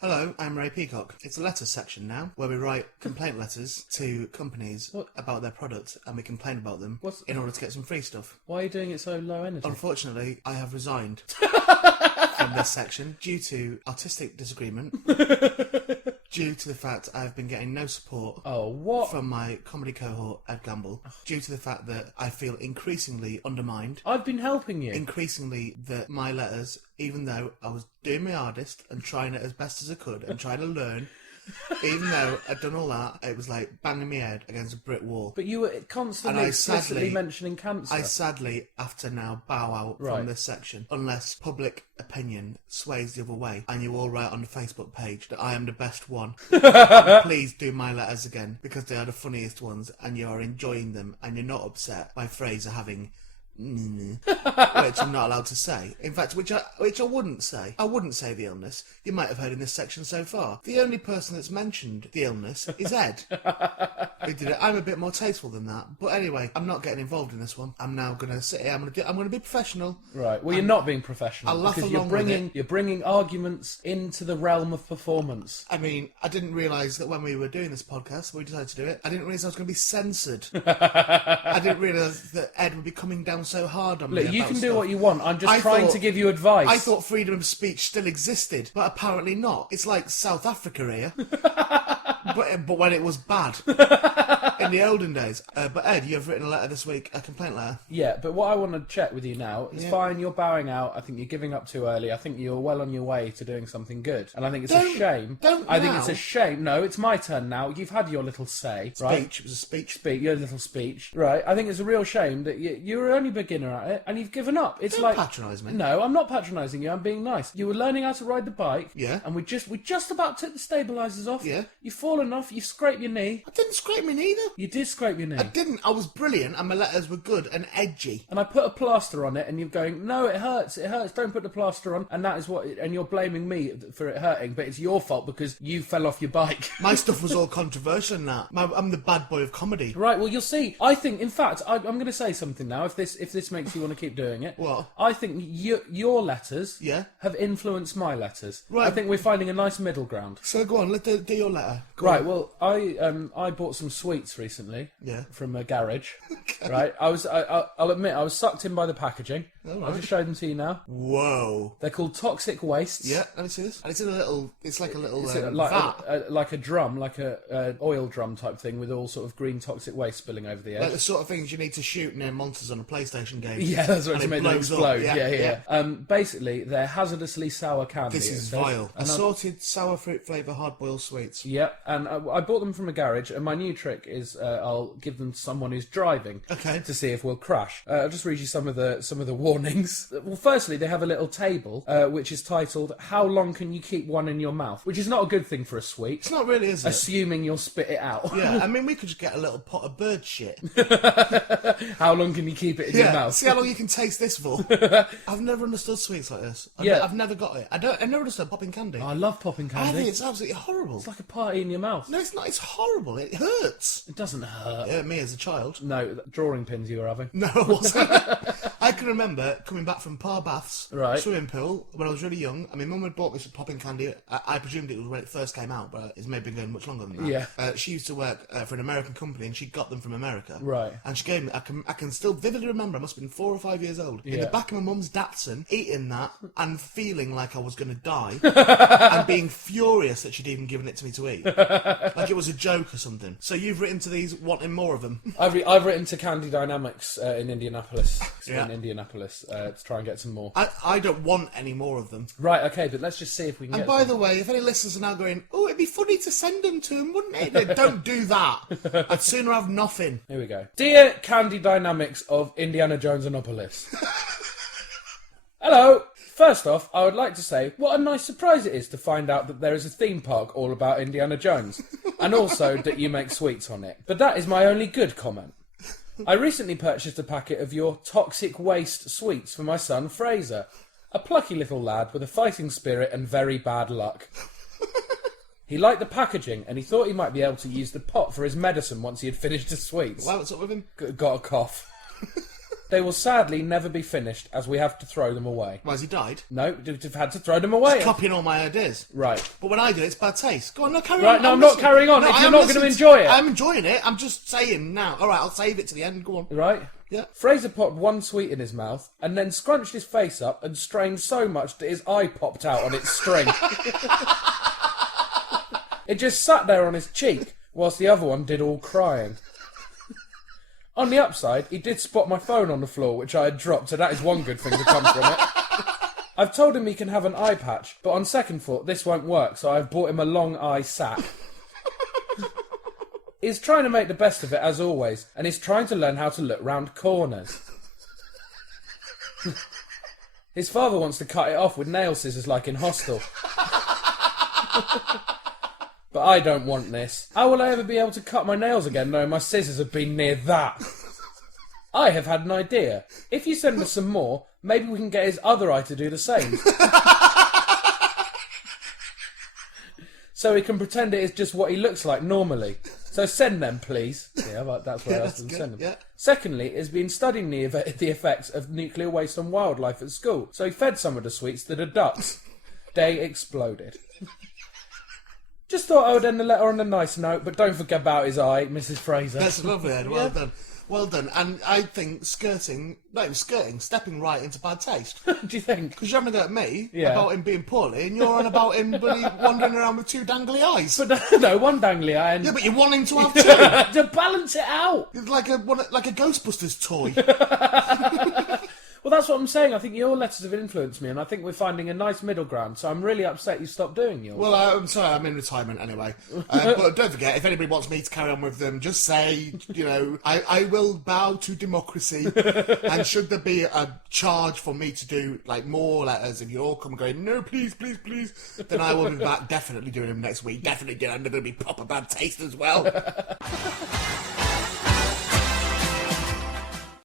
Hello, I'm Ray Peacock. It's a letters section now, where we write complaint letters to companies about their products, and we complain about them in order to get some free stuff. Why are you doing it so low energy? Unfortunately, I have resigned from this section due to artistic disagreement, due to the fact I've been getting no support from my comedy cohort, Ed Gamble, due to the fact that I feel increasingly undermined. I've been helping you. Increasingly that my letters, even though I was doing my hardest and trying it as best as I could and trying to learn, even though I'd done all that, it was like banging my head against a brick wall. But you were constantly explicitly mentioning cancer. I sadly have to now bow out from this section, unless public opinion sways the other way, and you all write on the Facebook page that I am the best one. Please do my letters again, because they are the funniest ones, and you are enjoying them, and you're not upset by Fraser having... which I'm not allowed to say. In fact, which I wouldn't say. I wouldn't say the illness. You might have heard in this section so far. The only person that's mentioned the illness is Ed. Who did it. I'm a bit more tasteful than that. But anyway, I'm not getting involved in this one. I'm now going to sit here. I'm going to be professional. Right. Well, you're not being professional. I'll laugh because along with it. You're bringing arguments into the realm of performance. I mean, I didn't realise that when we were doing this podcast, we decided to do it, I didn't realise I was going to be censored. I didn't realise that Ed would be coming down so hard on me. Look, you can do what you want. I'm just trying to give you advice. I thought freedom of speech still existed, but apparently not. It's like South Africa here. but when it was bad. In the olden days. But Ed, you've written a letter this week, a complaint letter. Yeah, but what I want to check with you now is fine, you're bowing out. I think you're giving up too early. I think you're well on your way to doing something good. And I think it's a shame. I think it's a shame. No, it's my turn now. You've had your little say. Right? Speech. It was a speech. Your little speech. Right. I think it's a real shame that you're only a beginner at it and you've given up. It's Don't patronise me. No, I'm not patronising you. I'm being nice. You were learning how to ride the bike. Yeah. And we just about took the stabilisers off. Yeah. You've fallen off. You scraped your knee. I didn't scrape my knee though. You did scrape your knee. I didn't. I was brilliant and my letters were good and edgy. And I put a plaster on it and you're going, no, it hurts, don't put the plaster on. And that is and you're blaming me for it hurting, but it's your fault because you fell off your bike. My stuff was all controversial in that. I'm the bad boy of comedy. Right, well, you'll see. I think, in fact, I'm going to say something now, if this makes you want to keep doing it. What? I think your letters have influenced my letters. Right. I think we're finding a nice middle ground. So go on, let's do your letter. Go on. Well, I bought some sweets recently. Yeah. From a garage. Okay. Right, I'll admit I was sucked in by the packaging. Right. I'll just show them to you now. Whoa! They're called toxic wastes. Yeah, let me see this. And it's in a little. It's like a little vat, like a drum, like a oil drum type thing with all sort of green toxic waste spilling over the edge. Like the sort of things you need to shoot near monsters on a PlayStation game. Yeah, that's what to make them explode. Yeah. Basically, they're hazardously sour candy. This is vile. Assorted sour fruit flavour hard-boiled sweets. Yeah, and I bought them from a garage. And my new trick is I'll give them to someone who's driving. Okay. To see if we'll crash. I'll just read you some of the warnings. Well, firstly, they have a little table which is titled "How long can you keep one in your mouth?" Which is not a good thing for a sweet. It's not really, is it? Assuming you'll spit it out. Yeah, I mean, we could just get a little pot of bird shit. How long can you keep it in your mouth? See how long you can taste this for. I've never understood sweets like this. I've never got it. I never understood popping candy. Oh, I love popping candy. I think it's absolutely horrible. It's like a party in your mouth. No, it's not. It's horrible. It hurts. It doesn't hurt. Yeah, me as a child. No, drawing pins you were having. No, it wasn't. I can remember coming back from Par Baths swimming pool when I was really young. I mean, Mum had bought me some popping candy. I presumed it was when it first came out, but it's maybe been going much longer than that. Yeah. She used to work for an American company, and she got them from America. Right. And she gave me. I can still vividly remember. I must have been 4 or 5 years old. In the back of my mum's Datsun, eating that and feeling like I was going to die, and being furious that she'd even given it to me to eat, like it was a joke or something. So you've written to these wanting more of them. I've written to Candy Dynamics in Indianapolis. To try and get some more. I don't want any more of them. Right, okay, but let's just see if we can get And by the way, if any listeners are now going, oh, it'd be funny to send them to him, wouldn't it? Don't do that. I'd sooner have nothing. Here we go. Dear Candy Dynamics of Indiana Jonesanopolis. Hello. First off, I would like to say what a nice surprise it is to find out that there is a theme park all about Indiana Jones, and also that you make sweets on it. But that is my only good comment. I recently purchased a packet of your toxic waste sweets for my son Fraser, a plucky little lad with a fighting spirit and very bad luck. He liked the packaging and he thought he might be able to use the pot for his medicine once he had finished his sweets. What's up with him? Got a cough. They will sadly never be finished, as we have to throw them away. Why, has he died? No, we've had to throw them away. He's copying all my ideas. Right. But when I do it, it's bad taste. Go on, no, carry on. Right, no, I'm not carrying on. No, if you're not going to enjoy it. I'm enjoying it. I'm just saying now. All right, I'll save it to the end. Go on. Right? Yeah. Fraser popped one sweet in his mouth and then scrunched his face up and strained so much that his eye popped out on its string. It just sat there on his cheek whilst the other one did all crying. On the upside, he did spot my phone on the floor, which I had dropped, so that is one good thing to come from it. I've told him he can have an eye patch, but on second thought, this won't work, so I've bought him a long eye sack. He's trying to make the best of it, as always, and he's trying to learn how to look round corners. His father wants to cut it off with nail scissors like in Hostel. But I don't want this. How will I ever be able to cut my nails again knowing my scissors have been near that? I have had an idea. If you send us some more, maybe we can get his other eye to do the same. So he can pretend it is just what he looks like normally. So send them, please. Yeah, that's what I asked him to send them. Yeah. Secondly, he's been studying the effects of nuclear waste on wildlife at school. So he fed some of the sweets to the ducks. They exploded. Just thought I would end the letter on a nice note, but don't forget about his eye, Mrs. Fraser. That's lovely, Ed. Well done. Well done. And I think stepping right into bad taste. Do you think? Because you're having a go at me Yeah. about him being poorly, and you're on about him bloody wandering around with two dangly eyes. But no, one dangly eye. And... Yeah, but you want him to have two. to balance it out. It's like a Ghostbusters toy. Well, that's what I'm saying. I think your letters have influenced me, and I think we're finding a nice middle ground. So I'm really upset you stopped doing yours. Well, I'm sorry, I'm in retirement anyway. But don't forget, if anybody wants me to carry on with them, just say, I will bow to democracy. And should there be a charge for me to do more letters, if you all come going, no, please, please, please, then I will be back definitely doing them next week. Definitely doing them. They're going to be proper bad taste as well.